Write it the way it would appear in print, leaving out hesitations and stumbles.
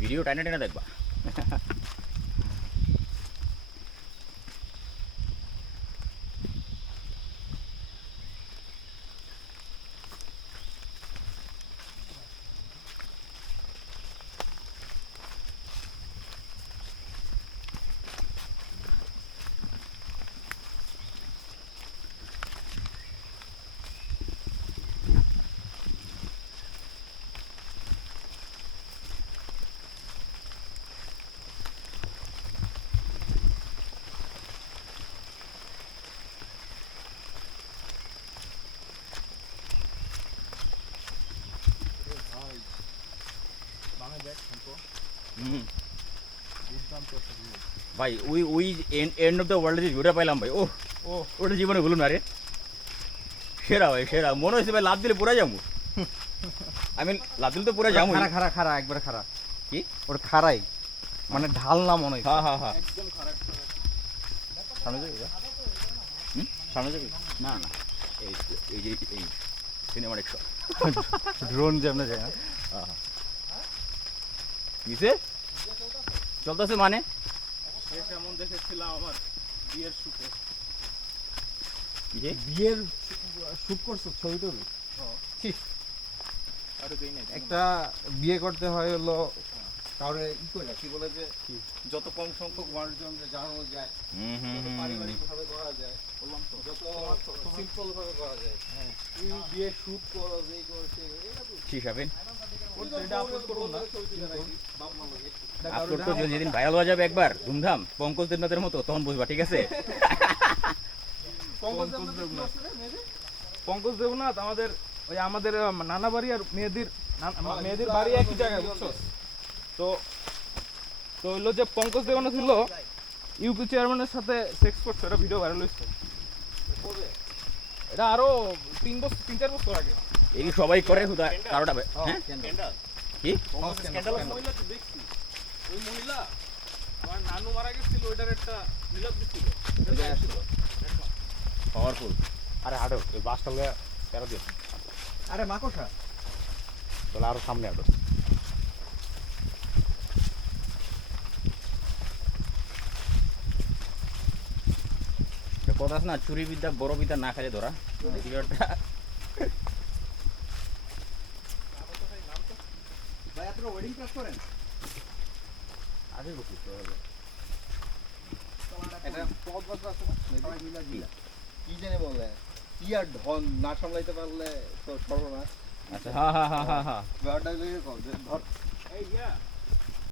Video টাইনা টাইনা দেখবা। ভাই ওই এন্ড অফ দ্য ওয়ার্ল্ডে যে ভিউটা পাইলাম ভাই, ও ও ওটা জীবনে ভুলুন না রে। সেরা ভাই সেরা, মনে হয়েছে ভাই লাভ দিলে পুরা যাবো। আমি লাভ দিলে তো পুরা যাবো। খারা খারা খারা একবারে খারা। কি ওটা খারাই, মানে ঢাল না মনে হয়। হ্যাঁ হ্যাঁ হ্যাঁ, সামনে যাবি? সামনে যাবি? না না, এই এই যে এই সিনেমাটিক শট, ড্রোন যেমন যায় না। কিসে চলতেছে মানে? শেষ এমন দেখেছিলাম আমার বিয়ের শুটে। বিয়ের শুট করছো, ছবি টবি? একটা বিয়ে করতে হয় হলো কাউরে ই করে, কি বলে যে যত কম সংখ্যক মানুষজন জানানো যায়, পারিবারিক ভাবে করা যায়, বললাম তো, যত সিম্পল ভাবে করা যায়। তুমি বিয়ে শুট করো, যে করছে হিসাবে এটা আপলোড করব না, আপলোড তো যেদিন ভাইরাল হয়ে যাবে একবার ধুমধাম পঙ্কজ দেবনাথের মতো, তখন বুঝবা, ঠিক আছে? পঙ্কজ দেবনাথ আমাদের ওই আমাদের নানা বাড়ি আর মেয়েদের বাড়ি একই জায়গায়, বুঝছো? তো তো হইলো যে পঙ্কজ দেবনাথ হলো ইউপি চেয়ারম্যানের সাথে সেক্স করছে, এটা ভিডিও ভাইরাল হয়েছে। এটা আরো 3-4 বছর আগে। এই সবাই করে হুদা কারোটা। হ্যাঁ কি মহিলা তো দেখছি, ওই মহিলা আমার নানু মারা গেছিল, ওইটার একটা মিলাদ দিছিল। পাওয়ারফুল। আরে হাঁটো, ওই বাসটা লয়ে কেন দিও? আরে মাকড়সা, তাহলে আরো সামনে হাঁটো। কথা আছে না, চুরি বিদ্যা বড় বিদ্যা না খালে ধরা। ভাই আপনারা ওয়েডিং ক্লাস করেন? আগে বসি তো এটা পদ বাস আছে না, সবাই মিলা দিলা কি জানে বলে, কি আর ধন না সামলাইতে পারলে তো সর্বনাশ। আচ্ছা হ্যাঁ হ্যাঁ হ্যাঁ হ্যাঁ হ্যাঁ, ব্যাপারটা হইলো এরকম যে ধর এই